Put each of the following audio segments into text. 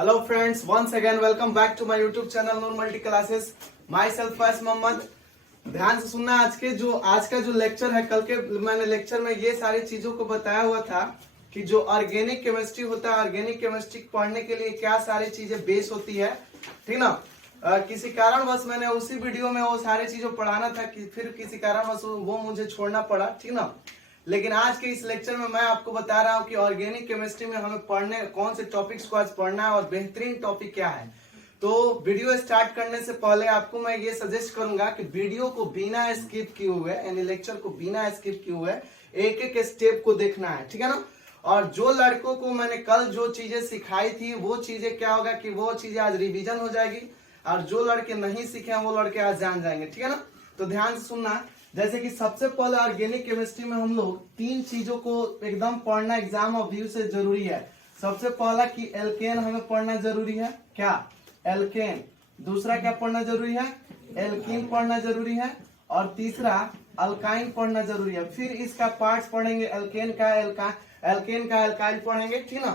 Hello friends, once again welcome back to my YouTube channel Noor multi classes. Myself Faiz Mohammad. ध्यान से सुनना, आज का जो लेक्चर है, कल के मैंने लेक्चर में ये सारी चीजों को बताया हुआ था कि जो ऑर्गेनिक केमिस्ट्री होता है, ऑर्गेनिक केमिस्ट्री पढ़ने के लिए क्या सारी चीजें बेस होती है, ठीक ना। किसी कारणवश मैंने उसी वीडियो में वो सारी चीजों पढ़ाना था कि फिर किसी कारणवश वो मुझे छोड़ना पड़ा, ठीक ना। लेकिन आज के इस लेक्चर में मैं आपको बता रहा हूं कि ऑर्गेनिक केमिस्ट्री में हमें पढ़ने कौन से टॉपिक्स को आज पढ़ना है और बेहतरीन टॉपिक क्या है। तो वीडियो स्टार्ट करने से पहले आपको मैं ये सजेस्ट करूंगा कि वीडियो को बिना स्किप किए हुए, यानी लेक्चर को बिना स्किप किए हुए एक एक स्टेप को देखना है, ठीक है ना। और जो लड़कों को मैंने कल जो चीजें सिखाई थी वो चीजें क्या होगा कि वो चीजें आज रिवीजन हो जाएगी, और जो लड़के नहीं सीखे हैं वो लड़के आज जान जाएंगे, ठीक है ना। तो ध्यान से सुनना। जैसे कि सबसे पहले ऑर्गेनिक केमिस्ट्री में हम लोग तीन चीजों को एकदम पढ़ना एग्जाम और व्यू से जरूरी है। सबसे पहला कि एल्केन हमें पढ़ना जरूरी है, क्या एल्केन। दूसरा क्या पढ़ना जरूरी है, एल्कीन पढ़ना जरूरी है। और तीसरा अल्काइन पढ़ना जरूरी है। फिर इसका पार्ट्स पढ़ेंगे, एल्केन का एल्काइल पढ़ेंगे, ठीक ना।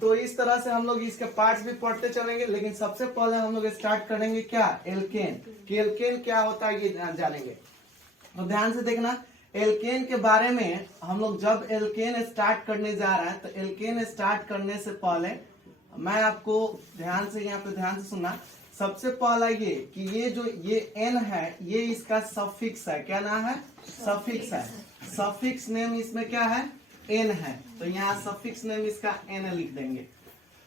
तो इस तरह से हम लोग इसके पार्ट्स भी पढ़ते चलेंगे। लेकिन सबसे पहले हम लोग स्टार्ट करेंगे क्या, एल्केन। कि एल्केन क्या होता है ये जानेंगे। तो ध्यान से देखना, एल्केन के बारे में हम लोग जब एल्केन स्टार्ट करने जा रहे हैं, तो एल्केन स्टार्ट करने से पहले मैं आपको ध्यान से सुनना। सबसे पहला ये कि ये एन है, ये इसका सफिक्स है। क्या नाम है, सफिक्स है। सफिक्स नेम इसमें क्या है, एन है। तो यहाँ सफिक्स नेम इसका एन लिख देंगे।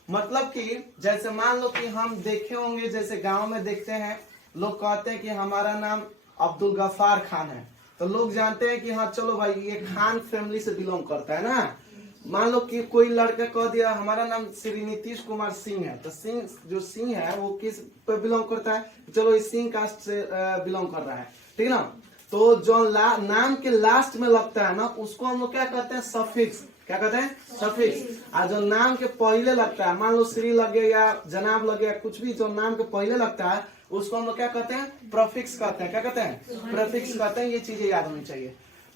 मतलब कि जैसे मान लो कि हम देखे होंगे, जैसे गांव में देखते हैं, लोग कहते हैं कि हमारा नाम अब्दुल गफ्फार खान है, तो लोग जानते हैं कि हाँ चलो भाई ये खान फैमिली से बिलोंग करता है ना। मान लो कि कोई लड़का कह दिया हमारा नाम श्री नीतीश कुमार सिंह है, तो सिंह जो सिंह है वो किस पे बिलोंग करता है, चलो इस सिंह कास्ट से बिलोंग कर रहा है, ठीक ना। तो जो नाम के लास्ट में लगता है ना, उसको हम लोग क्या कहते हैं, सफिक्स। क्या कहते हैं, सफिक्स। और जो नाम के पहले लगता है, मान लो श्री लगे या जनाब लगे या कुछ भी जो नाम के पहले लगता है, उसको हम लोग क्या कहते हैं, प्रीफिक्स कहते हैं। क्या कहते हैं, प्रीफिक्स कहते हैं। ये चीजें याद होनी चाहिए।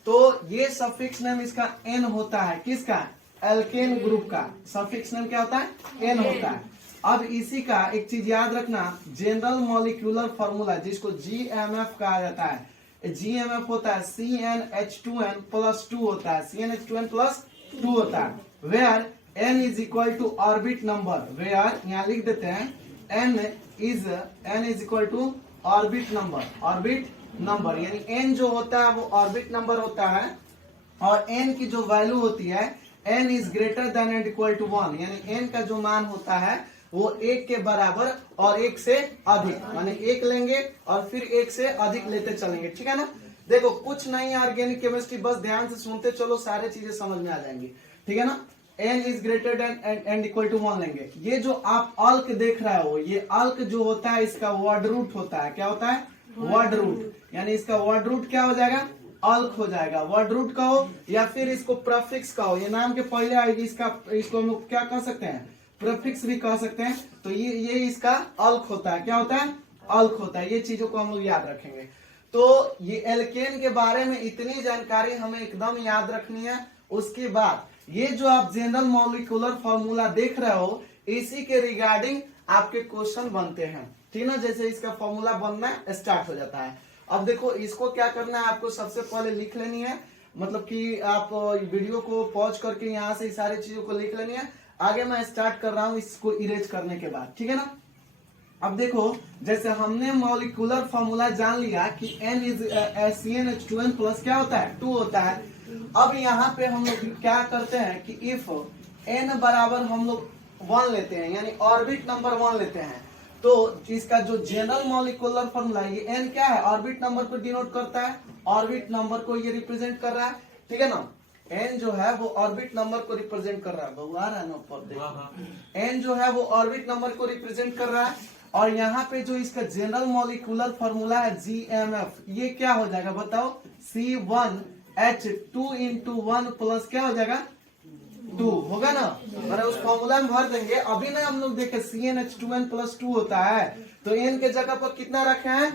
तो ये सफिक्स नेम इसका एन होता है, किसका, एल्केन ग्रुप का सफिक्स नेम क्या होता है, एन होता है। अब इसी का एक चीज याद रखना, जनरल मॉलिक्यूलर फॉर्मूला जिसको जीएमएफ कहा जाता है, जीएमएफ होता है CnH2n प्लस 2 होता है, CnH2n प्लस 2 होता है। Where n is equal to orbit number, where यहाँ लिख देते हैं n is equal to orbit number, यानी n जो होता है वो ऑर्बिट नंबर होता है। और n की जो वैल्यू होती है, n is greater than and equal to 1, यानी n का जो मान होता है वो 1 के बराबर और 1 से अधिक, माने 1 लेंगे और फिर 1 से अधिक लेते चलेंगे, ठीक है ना। देखो कुछ नहीं है ऑर्गेनिक केमिस्ट्री, बस ध्यान से सुनते चलो, सारे चीजें समझ में आ जाएंगी, ठीक है ना। n is greater than and equal to 1 लेंगे। ये जो आप अल्क देख रहे हो, ये अल्क जो होता है इसका वर्ड रूट होता है। क्या होता है, वर्ड रूट, यानी इसका वर्ड रूट क्या हो जाएगा, अल्क हो जाएगा। वर्ड रूट कहो या फिर इसको प्रीफिक्स कहो, ये नाम के पहले आएगी, इसको हम लोग क्या कह सकते हैं, प्रीफिक्स भी कह सकते हैं। तो ये इसका अल्क होता है। क्या होता है, अल्क होता है। ये चीजों को हम लोग याद रखेंगे। तो ये एल्केन के बारे में इतनी जानकारी हमें एकदम याद रखनी है। उसके बाद ये जो आप जनरल मॉलिक्यूलर फॉर्मूला देख रहे हो, इसी के रिगार्डिंग आपके क्वेश्चन बनते हैं, ठीक ना। जैसे इसका फॉर्मूला बनना स्टार्ट हो जाता है। अब देखो इसको क्या करना है, आपको सबसे पहले लिख लेनी है, मतलब कि आप वीडियो को पॉज करके यहाँ से सारी चीजों को लिख लेनी है। आगे मैं स्टार्ट कर रहा हूँ इसको इरेज करने के बाद, ठीक है ना। अब देखो जैसे हमने मॉलिक्यूलर फॉर्मूला जान लिया कि n इज CnH2n प्लस क्या होता है, 2 होता है। अब यहाँ पे हम लोग क्या करते हैं कि इफ n बराबर हम लोग 1 लेते हैं, यानी ऑर्बिट नंबर 1 लेते हैं, तो इसका जो जनरल मॉलिक्यूलर फॉर्मूला, ये n क्या है, ऑर्बिट नंबर को डिनोट करता है, ऑर्बिट नंबर को ये रिप्रेजेंट कर रहा है, ठीक है ना। n जो है वो ऑर्बिट नंबर को रिप्रेजेंट कर रहा है, बहु आ रहा है ना ऊपर देखो, n जो है वो ऑर्बिट नंबर को रिप्रेजेंट कर रहा है। और यहाँ पे जो इसका जनरल मॉलिक्यूलर फॉर्मूला है GMF, ये क्या हो जाएगा बताओ, C1H2 इंटू 1 प्लस क्या हो जाएगा, 2 होगा ना। मैंने उस फॉर्मूला में भर देंगे। अभी ना हम लोग देखे CnH2n प्लस 2 होता है, तो n के जगह पर कितना रखे हैं,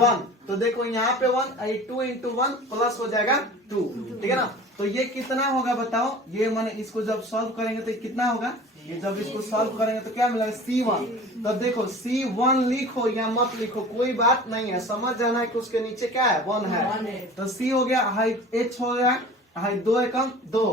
1। तो देखो यहाँ पे 1, 2 इंटू 1 प्लस हो जाएगा 2, ठीक है ना। तो ये कितना होगा बताओ, ये मैंने इसको जब सॉल्व करेंगे तो कितना होगा, ये जब इसको सॉल्व करेंगे तो क्या मिलेगा C1। तो देखो C1 लिखो या मत लिखो कोई बात नहीं है, समझ जाना है कि उसके नीचे क्या है 1 है। तो C हो गया, हाइट H हो गया, हाइट 2 एकम 2,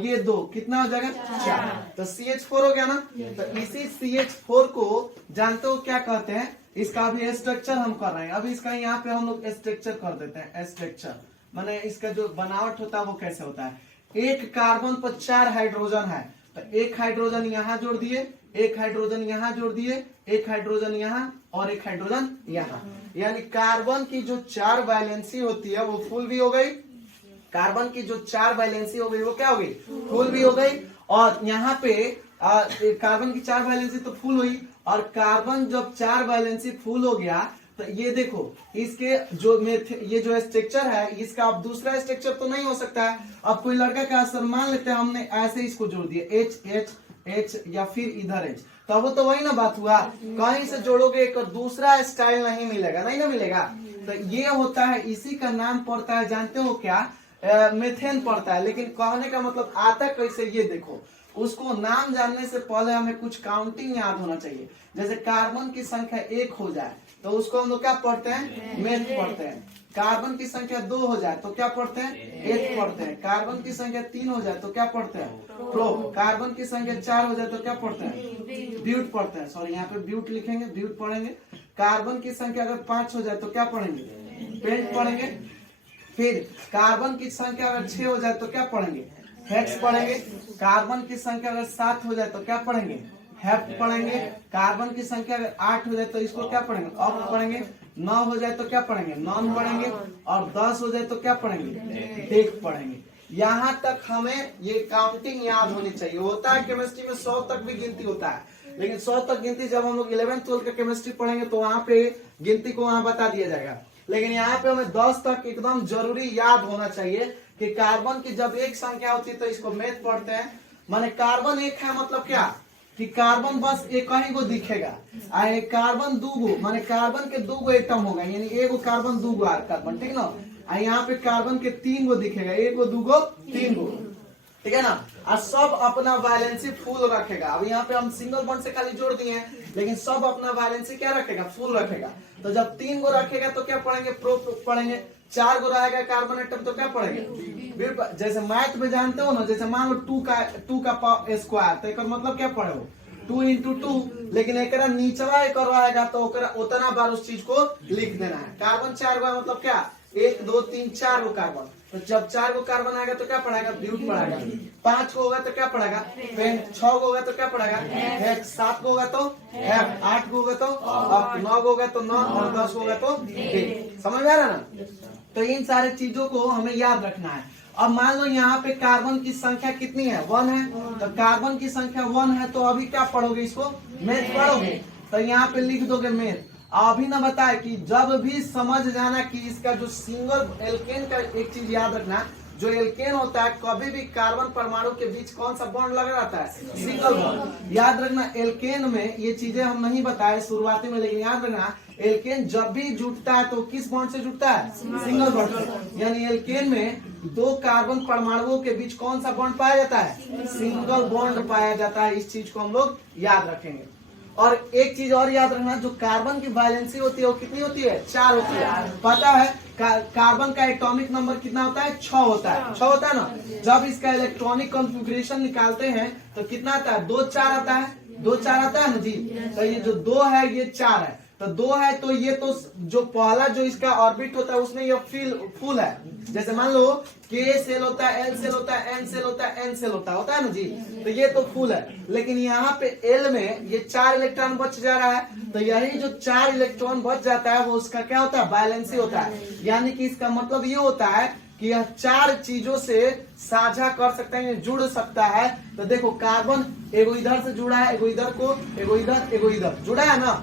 ये 2 कितना हो जाएगा 4। तो CH4 हो गया ना। तो इसी CH4 को जानते हो क्या कहते हैं, इसका भी स्ट्रक्चर हम कर रहे हैं। अभी इसका यहाँ पे हम लोग स्ट्रक्चर कर देते हैं। स्ट्रक्चर माने इसका जो बनावट होता है वो कैसे होता है। एक कार्बन पर 4 हाइड्रोजन है, तो एक हाइड्रोजन यहाँ जोड़ दिए, एक हाइड्रोजन यहाँ जोड़ दिए, एक हाइड्रोजन यहाँ और एक हाइड्रोजन यहाँ। यानी कार्बन की जो 4 वैलेंसी होती है वो फुल भी हो गई, कार्बन की जो 4 वैलेंसी हो गई वो क्या हो गई, फुल भी हो गई। और यहाँ पे कार्बन की 4 वैलेंसी तो फुल हुई, और कार्बन जब 4 वैलेंसी फुल हो गया तो ये देखो इसके जो ये जो स्ट्रक्चर है इसका अब दूसरा स्ट्रक्चर तो नहीं हो सकता है। अब कोई लड़का का असर मान लेते हैं हमने ऐसे इसको जोड़ दिया H H H या फिर इधर H, तो वो तो वही ना बात हुआ, कहीं से जोड़ोगे एक दूसरा स्टाइल नहीं मिलेगा, नहीं ना मिलेगा। तो ये होता है, इसी का नाम पड़ता है, जानते हो क्या, मेथेन पड़ता है। लेकिन कहने का मतलब आता कैसे ये देखो, उसको नाम जानने से पहले हमें कुछ काउंटिंग याद होना चाहिए। जैसे कार्बन की संख्या 1 हो जाए तो उसको हम लोग क्या पढ़ते हैं, मेथ पढ़ते हैं। कार्बन की संख्या 2 हो जाए तो क्या पढ़ते हैं, एथ पढ़ते हैं। कार्बन की संख्या 3 हो जाए तो क्या पढ़ते हैं, प्रोप। कार्बन की संख्या 4 हो जाए तो क्या पढ़ते हैं, ब्यूट पढ़ते हैं। सॉरी यहाँ पे ब्यूट लिखेंगे, ब्यूट पढ़ेंगे। कार्बन की संख्या अगर 5 हो जाए तो क्या पढ़ेंगे, पेंट पढ़ेंगे। फिर कार्बन की संख्या अगर 6 हो जाए तो क्या पढ़ेंगे, हेक्स पढ़ेंगे। कार्बन की संख्या अगर 7 हो जाए तो क्या पढ़ेंगे, हेप्ट पढ़ेंगे। कार्बन की संख्या अगर 8 हो जाए तो इसको क्या पढ़ेंगे, ऑक्ट पढ़ेंगे। 9 हो जाए तो क्या पढ़ेंगे, नॉन पढ़ेंगे। और 10 हो जाए तो क्या पढ़ेंगे, डेक पढ़ेंगे। यहाँ तक हमें ये काउंटिंग याद होनी चाहिए। होता है केमिस्ट्री में 100 तक भी गिनती होता है, लेकिन 100 तक गिनती जब हम लोग 11th-12th का केमिस्ट्री पढ़ेंगे तो वहाँ पे गिनती को वहाँ बता दिया जाएगा। लेकिन यहाँ पे हमें 10 तक एकदम जरूरी याद होना चाहिए कि कार्बन की जब एक संख्या होती है तो इसको मेथ पढ़ते हैं। माने कार्बन 1 है मतलब क्या कि कार्बन बस एक ही को दिखेगा, कार्बन 2 गो माने कार्बन के 2 गो एटम होगा, यानी एगो कार्बन 2 गो कार्बन, ठीक ना। यहाँ पे कार्बन के 3 गो दिखेगा, 1 गो 2 गो 3 गो, ठीक है ना। और सब अपना वैलेंसी फुल रखेगा। अब यहाँ पे हम सिंगल बॉन्ड से खाली जोड़ दिए हैं, लेकिन सब अपना वैलेंसी क्या रखेगा, फुल रखेगा। तो जब 3 गो रखेगा तो क्या पढ़ेंगे, प्रो पढ़ेंगे। 4 गो रहेगा कार्बन एटम तो क्या पढ़ेंगे, जैसे मैथ में जानते हो ना, जैसे मान लो 2 का स्क्वायर, तो एक मतलब क्या पढ़े हो 2 into 2, लेकिन एक नीचवा एक रहेगा तो उतना बार उस चीज को लिख देना है। कार्बन 4 गो मतलब क्या, 1 2 3 4 गो कार्बन। तो जब 4 गो कार्बन आएगा तो क्या पढ़ेगा, ब्यूट पढ़ेगा। 5 को होगा तो क्या पढ़ेगा, पेंट। 6 को होगा तो क्या पढ़ेगा, हेक्स। 7 को होगा तो हेप। 8 को होगा तो ऑक्ट। 9 को होगा तो नॉन, और 10 को होगा तो डेक। समझ में आ रहा ना। तो इन सारे चीजों को हमें याद रखना है। अब मान लो यहाँ पे कार्बन की संख्या कितनी है, 1 है। तो कार्बन की संख्या 1 है तो अभी क्या पढ़ोगे, इसको मेथ पढ़ोगे। तो यहाँ पे लिख दोगे मेथ। अभी ना बताए कि जब भी समझ जाना कि इसका जो सिंगल एल्केन का एक चीज याद रखना, जो एल्केन होता है कभी भी कार्बन परमाणु के बीच कौन सा बॉन्ड लगा रहता है, सिंगल बॉन्ड। याद रखना एल्केन में ये चीजें हम नहीं बताए शुरुआती में, लेकिन याद रखना एल्केन जब भी जुटता है तो किस बॉन्ड से जुटता है, सिंगल बॉन्ड से। यानी एल्केन में 2 कार्बन परमाणुओं के बीच कौन सा बॉन्ड पाया जाता है, सिंगल बॉन्ड पाया जाता है। इस चीज को हम लोग याद रखेंगे। और एक चीज और याद रखना, जो कार्बन की वैलेंसी होती है वो कितनी होती है, 4 होती है। पता है कार्बन का एटॉमिक नंबर कितना होता है, 6 होता है। 6 होता है ना। जब इसका इलेक्ट्रॉनिक कॉन्फ़िगरेशन निकालते हैं तो कितना आता है, 2 4 आता है। 2 4 आता है ना जी। तो ये जो 2 है ये 4 है, तो 2 है तो ये तो जो पहला जो इसका ऑर्बिट होता है उसमें ये फुल है। जैसे मान लो K सेल होता है, L सेल होता है, N सेल होता है, N सेल होता है ना जी। तो ये तो फुल है, लेकिन यहाँ पे L में ये 4 इलेक्ट्रॉन बच जा रहा है। तो यही जो 4 इलेक्ट्रॉन बच जाता है वो उसका क्या होता है, बैलेंसी होता है। यानी कि इसका मतलब ये होता है कि यह 4 चीजों से साझा कर सकता है, जुड़ सकता है। तो देखो कार्बन एगो इधर से जुड़ा है, एगो इधर को, एगो इधर जुड़ा है ना।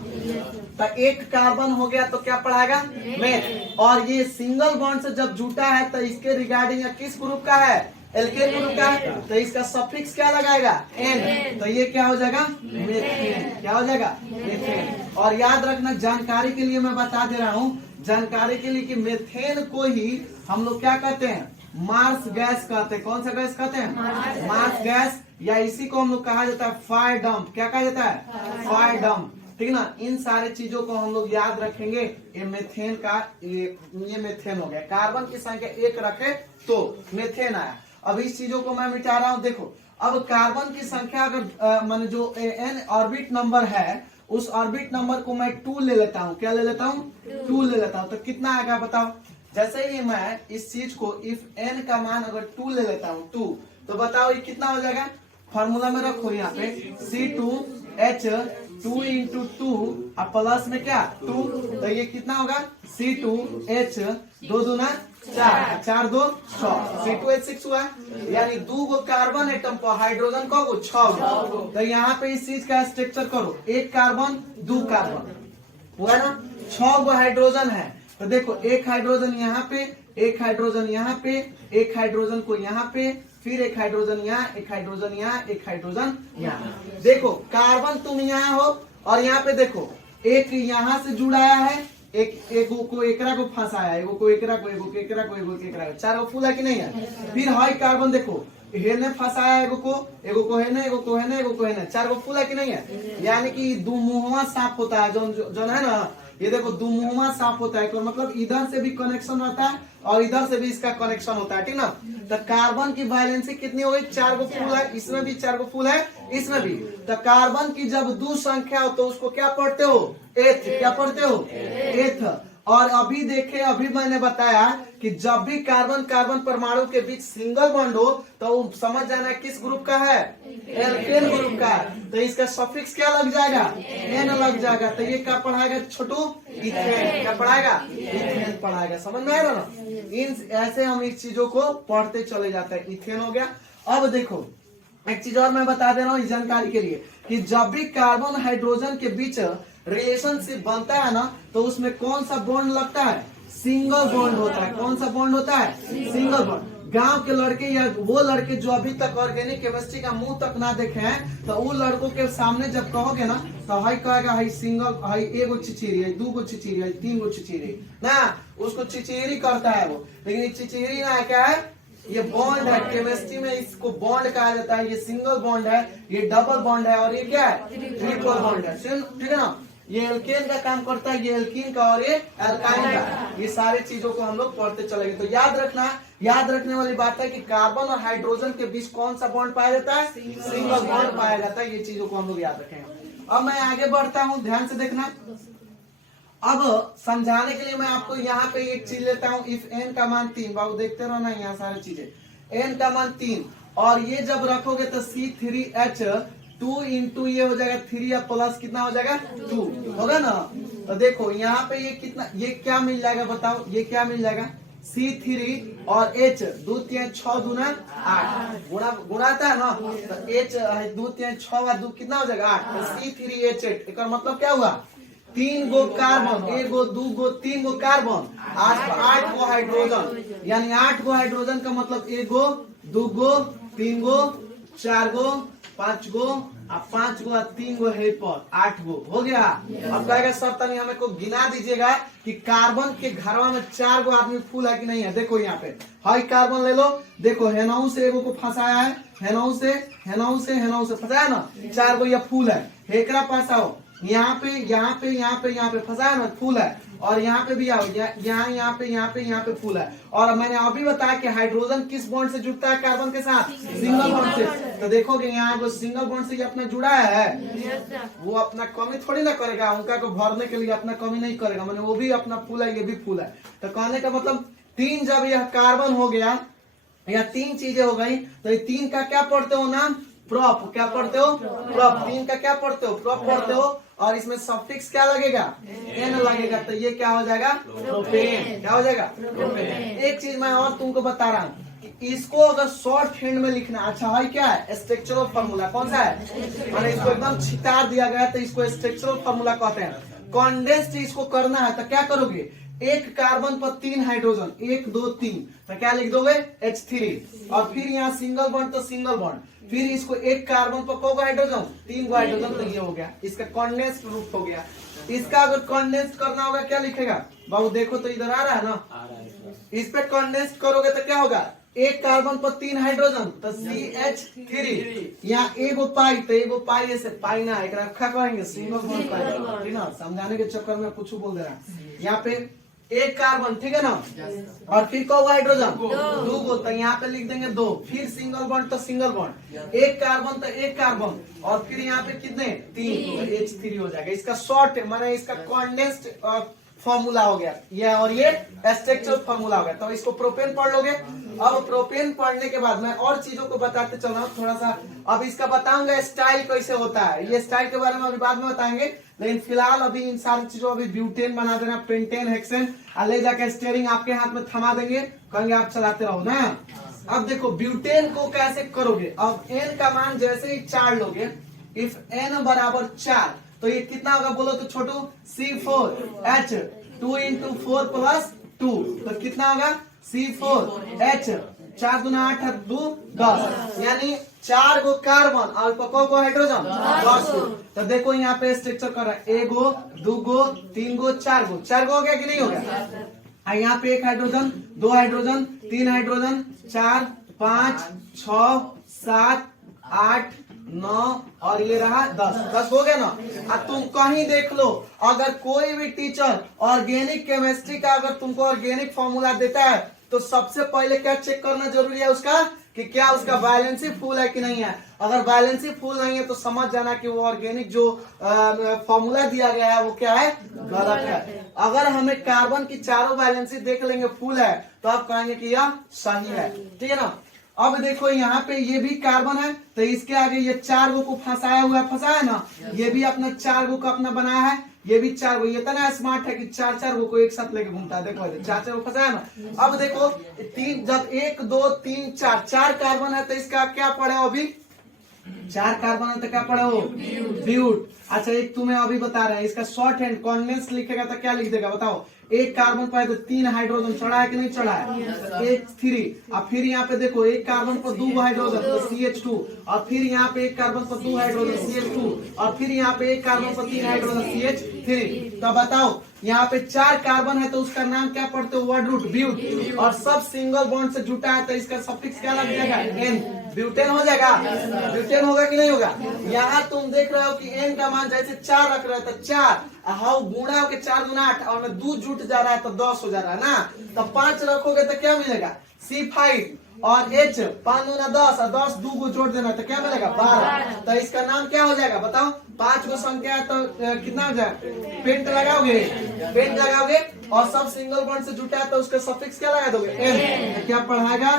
तो एक कार्बन हो गया तो क्या पढ़ाएगा, मेथ। और ये सिंगल बॉन्ड से जब जुटा है तो इसके रिगार्डिंग किस ग्रुप का है, एल्केन ग्रुप का है। तो इसका सफिक्स क्या लगाएगा, एन। तो ये क्या हो जाएगा, मेथेन। क्या हो जाएगा, मेथेन। और याद रखना, जानकारी के लिए मैं बता दे रहा हूँ, जानकारी के लिए कि मेथेन को ही हम लोग क्या कहते हैं, मार्स गैस कहते हैं। कौन सा गैस कहते हैं, मार्स गैस। या इसी को हम लोग कहा जाता है फायर डंप। क्या कहा जाता है? Fire dump. ठीक है ना, इन सारे चीजों को हम लोग याद रखेंगे। ये मेथेन का ये मेथेन हो गया। कार्बन की संख्या 1 रखे तो मेथेन आया। अब इस चीजों को मैं मिटा रहा हूं। देखो अब कार्बन की संख्या अगर मान जो एन ऑर्बिट नंबर है, उस ऑर्बिट नंबर को मैं 2 ले लेता हूं। क्या ले लेता हूं? 2 ले लेता हूं। तो कितना आएगा बताओ? जैसे ही मैं इस चीज को इफ एन का मान अगर 2 ले लेता हूं 2, तो बताओ ये कितना हो जाएगा? फॉर्मूला में रखो यहाँ पे C2H 2 इंटू 2 और प्लस में क्या 2, तो ये कितना होगा? C2H 2 दूना 4, 4 2 6, C2H6 हुआ। यानी 2 गो कार्बन एटम पर हाइड्रोजन को 6 गो। तो यहाँ पे इस चीज का स्ट्रक्चर करो, 1 कार्बन 2 कार्बन हुआ ना, 6 गो हाइड्रोजन है। तो देखो एक हाइड्रोजन यहाँ पे, एक हाइड्रोजन यहाँ पे, एक हाइड्रोजन को यहाँ पे, फिर एक हाइड्रोजन यहाँ, एक हाइड्रोजन यहाँ, एक हाइड्रोजन यहाँ। देखो कार्बन तुम यहाँ हो और यहाँ पे देखो एक यहाँ से जुड़ाया है, एक को एकरा को फंसाया, एगो को एकरा को, एगो को एकरा को, एगो को एकरा को, 4 गो फूल है कि नहीं है? फिर हाई कार्बन देखो हेने फंसाया एगो को हेने, एगो को हेने, एगो को हेने, 4 गो फूल है कि नहीं है? यानी कि दो मुहवा सांप होता है जो है ना, ये देखो दो मुहवा सांप होता है। तो मतलब इधर से भी कनेक्शन रहता है और इधर से भी इसका कनेक्शन होता है। ठीक ना, तो कार्बन की वैलेंसी कितनी हो गई? 4 गो फूल है, इसमें भी 4 गो फूल है, इसमें भी। तो कार्बन की जब 2 संख्या हो तो उसको क्या पढ़ते हो? एथ। क्या पढ़ते हो? एथ। और अभी मैंने बताया कि जब भी कार्बन कार्बन परमाणु के बीच सिंगल बॉन्ड हो तो समझ जाना किस ग्रुप का है? एल्केन ग्रुप का। तो इसका सफिक्स क्या लग जाएगा? एन लग जाएगा। तो ये क्या पढ़ाएगा छोटू? इथेन। क्या पढ़ाएगा? इथेन पढ़ाएगा। समझ में आ रहा ना? इन ऐसे हम इस चीजों को पढ़ते चले जाते हैं। इथेन हो गया। अब देखो एक चीज और मैं बता दे रहा हूँ इस जानकारी के लिए कि जब भी कार्बन हाइड्रोजन के बीच रिलेशनशिप बनता है ना, तो उसमें कौन सा बॉन्ड लगता है? सिंगल बॉन्ड होता है। कौन सा बॉन्ड होता है? Single bond. गांव के लड़के या वो लड़के जो अभी तक ऑर्गेनिक केमिस्ट्री का मुंह तक ना देखे हैं, तो उन लड़कों के सामने जब कहोगे ना, तो हाई कहेगा हाई सिंगल, हाई एगो चिचिरी है, 2 गो चिचिरी है, 3 गो चिचिरी ना, उसको चिचिरी करता है वो। लेकिन चिचिरी ना क्या है? ये बॉन्ड है। केमिस्ट्री में इसको बॉन्ड कहा जाता है। ये सिंगल बॉन्ड है, ये डबल बॉन्ड है और ये क्या है? ट्रिपल बॉन्ड है। ठीक है ना, ये एल्केन का काम करता है, ये एल्कीन का और ये एल्काइन का। ये सारे चीजों को हम लोग पढ़ते चलेंगे। तो याद रखने वाली बात है कि कार्बन और हाइड्रोजन के बीच कौन सा बॉन्ड पाया जाता है? सिंगल बॉन्ड पाया जाता है। ये चीजों को हम लोग याद रखेंगे। अब मैं आगे बढ़ता हूँ, ध्यान से देखना। अब समझाने के लिए मैं आपको यहाँ पे एक चीज लेता हूँ। इफ एन का मान 3, बाबू देखते रहो ना यहाँ सारी चीजें। एन का मान 3 और ये जब रखोगे तो C3H 2 इंटू ये हो जाएगा 3 या प्लस कितना हो जाएगा? 2 होगा ना। तो देखो यहाँ पे ये कितना, ये क्या मिल जाएगा बताओ? ये क्या मिल जाएगा? C3 और H 2 3 6 दूना 8 गुणाता है ना, तो H 2 3 6 और 2 कितना हो जाएगा? 8। तो C3H8 एक मतलब क्या हुआ? 3 गो कार्बन, 1 गो 2 गो 3 गो कार्बन, 8 गो हाइड्रोजन। यानी 8 गो हाइड्रोजन का मतलब 1 गो 2 गो 3 गो 4 गो 5 गो और 5 गो और 3 गो है पर 8 गो हो गया। अब कहेगा सर तनी हमें को गिना दीजिएगा कि कार्बन के घरवा में 4 गो आदमी फूल है कि नहीं है। देखो यहाँ पे हाई कार्बन ले लो, देखो हेनाऊ से एगो को फंसाया है, हेनाऊ से फंसाया ना, 4 गो ये फूल है। हेकरा पास आओ, यहाँ पे फंसाया ना, फूल है। और यहाँ पे भी आओ, यहाँ पे फूल है। और मैंने अभी बताया कि हाइड्रोजन किस बॉन्ड से जुड़ता है कार्बन के साथ? सिंगल बॉन्ड से। तो देखोगे यहाँ को सिंगल बॉन्ड से ये अपना जुड़ा है, वो अपना कमी थोड़ी ना करेगा, उनका को भरने के लिए अपना कमी नहीं करेगा। मैंने वो भी अपना फूल है, ये भी फूल है। तो कहने का मतलब 3 जब यह कार्बन हो गया या 3 चीजें हो गई, तो ये 3 का क्या पढ़ते हो नाम? प्रॉप। क्या पढ़ते हो? प्रॉप। 3 का क्या पढ़ते हो? प्रॉप पढ़ते हो। और इसमें सफिक्स क्या लगेगा? एन लगेगा। तो ये क्या हो जाएगा? प्रोपेन। क्या हो जाएगा? प्रोपेन। एक चीज मैं और तुमको बता रहा हूँ, इसको अगर शॉर्ट हैंड में लिखना, अच्छा है क्या है? स्ट्रक्चरल फार्मूला कौन सा है? मैंने इसको एकदम छितार दिया गया, तो इसको स्ट्रक्चरल फार्मूला कहते हैं। कॉन्डेंस्ड इसको करना है तो क्या करोगे? एक कार्बन पर 3 हाइड्रोजन, 1 2 3, तो क्या लिख दोगे? H3। और फिर यहाँ सिंगल बॉन्ड तो सिंगल बॉन्ड, फिर इसको एक कार्बन पर को हाइड्रोजन? 3 गो हाइड्रोजन। तो ये हो गया, इसका कॉन्डेंस्ड रूप हो गया। इसका अगर कॉन्डेंस्ड करना होगा क्या लिखेगा बाबू? देखो तो इधर आ रहा है ना, इस पे कॉन्डेंस्ड करोगे तो क्या होगा? एक कार्बन पर 3 हाइड्रोजन तो CH3। यहाँ एगो पाई तो एगो पाई ऐसे पाई ना एक रखा कहेंगे सिंगल बॉन्ड कहेंगे, ठीक ना, समझाने के चक्कर में कुछ बोल दे रहा। यहाँ पे एक कार्बन, ठीक है ना, और फिर कौ हाइड्रोजन, दो गो, तो यहाँ पे लिख देंगे 2, फिर सिंगल बॉन्ड तो सिंगल बॉन्ड, एक कार्बन तो एक कार्बन, और फिर यहाँ पे कितने 3, तो H3 हो जाएगा। इसका शॉर्ट माने इसका कॉन्डेंस्ड फॉर्मूला हो गया ये, और ये स्ट्रक्चरल फॉर्मूला हो गया। तो इसको प्रोपेन पढ़ लोगे। अब प्रोपेन पढ़ने के बाद मैं और चीजों को बताते चल रहा हूँ थोड़ा सा। अब इसका बताऊंगा स्टाइल कैसे होता है, ये स्टाइल के बारे में अभी बाद में बताएंगे, लेकिन फिलहाल अभी इन सारी चीजों, अभी ब्यूटेन बना देना, पेंटेन, हेक्सेन, ले जाकर स्टीयरिंग आपके हाथ में थमा देंगे, कहेंगे आप चलाते रहो ना। अब देखो ब्यूटेन को कैसे करोगे। अब n का मान जैसे ही 4 लोगे, इफ n बराबर 4 तो ये कितना होगा बोलो तो छोटू, C4H 2 into 4 plus 2 तो कितना होगा C4H 4 दूना 8 2 10, यानी 4 गो कार्बन और को हाइड्रोजन 10 गो। तो देखो यहाँ पे स्ट्रक्चर कर रहा है, 1 गो 2 गो 3 गो 4 गो, 4 गो हो गया कि नहीं हो गया। यहाँ पे 1 हाइड्रोजन 2 हाइड्रोजन 3 हाइड्रोजन 4 5 6 7 8 9 और ये रहा 10 हो गया ना। अब तुम कहीं देख लो, अगर कोई भी टीचर ऑर्गेनिक केमिस्ट्री का अगर तुमको ऑर्गेनिक फॉर्मूला देता है तो सबसे पहले क्या चेक करना जरूरी है उसका, कि क्या उसका वैलेंसी फुल है कि नहीं है। अगर वैलेंसी फुल नहीं है तो समझ जाना कि वो ऑर्गेनिक जो फॉर्मूला दिया गया है वो क्या है, गलत है। अगर हमें कार्बन की चारों वैलेंसी देख लेंगे फुल है तो आप कहेंगे कि यह सही है, ठीक है ना। अब देखो यहाँ पे ये भी कार्बन है तो इसके आगे ये 4 गो को फंसाया हुआ है, फंसाया है ना, ये भी अपना 4 गो का अपना बनाया है, ये भी 4 गो, ये इतना स्मार्ट है कि 4 गो को एक साथ लेके घूमता है। देखो 4 गो फंसाया ना। अब देखो 3, जब 1 2 3 4 कार्बन है तो इसका क्या पड़े अभी, 4 कार्बन है तो क्या पड़े हो, ब्यूट। अच्छा एक तुम्हें अभी बता रहे हैं, इसका शॉर्ट हैंड कॉन्डेंस लिखेगा तो क्या लिख देगा बताओ, एक कार्बन पर तो 3 हाइड्रोजन चढ़ा है कि नहीं चढ़ा है, H3। और फिर यहाँ पे देखो एक कार्बन पर 2 हाइड्रोजन तो CH2, और फिर यहाँ पे एक कार्बन पर 2 हाइड्रोजन CH2, और फिर यहाँ पे एक कार्बन पर 3 हाइड्रोजन CH3। तो बताओ यहाँ पे 4 कार्बन है तो उसका नाम क्या पढ़ते हो, वर्ड रूट ब्यूट, और सब सिंगल बॉन्ड से जुटा है तो इसका सफिक्स क्या लग जाएगा, N, ब्यूटेन हो जाएगा। ब्यूटेन होगा कि नहीं होगा। यहाँ तुम देख रहे हो कि N का मान जैसे 4 रख रहे हो तो 4 हाउ गुणा होके 4 दूना 8 और में 2 जुट जा रहा है तो 10 हो जा रहा है ना। तो 5 रखोगे तो क्या मिलेगा C5, और H 5 दूना 10 और 10 2 को जोड़ देना तो क्या मिलेगा 12। तो इसका नाम क्या हो जाएगा बताओ, 5 गो संख्या है तो कितना हो जाएगा, पेंट लगाओगे, पेंट लगाओगे, और सब सिंगल बॉन्ड से जुटा है तो उसका सफिक्स क्या लगा दोगे, N। क्या पढ़ाएगा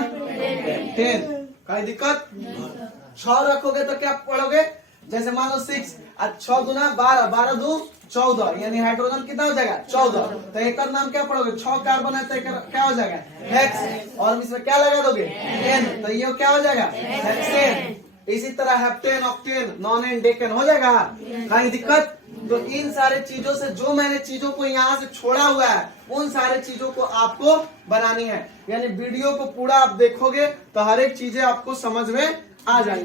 10, कोई दिक्कत। 6 रखोगे तो क्या पढ़ोगे, जैसे मान लो 6 और 6 दूना 12 12 2 14, यानी हाइड्रोजन कितना हो जाएगा 14। तो एक नाम क्या पढ़ोगे, 6 कार्बन है तो क्या हो जाएगा हेक्स, और इसमें क्या लगा दोगे N, तो ये क्या हो जाएगा हेक्सेन। इसी तरह हेप्टेन ऑक्टेन नॉन डेकेन हो जाएगा, कहीं दिक्कत। तो इन सारे चीजों से जो मैंने चीजों को यहाँ से छोड़ा हुआ है उन सारे चीजों को आपको बनानी है, यानी वीडियो को पूरा आप देखोगे तो हर एक चीजें आपको समझ में आ जाएंगी।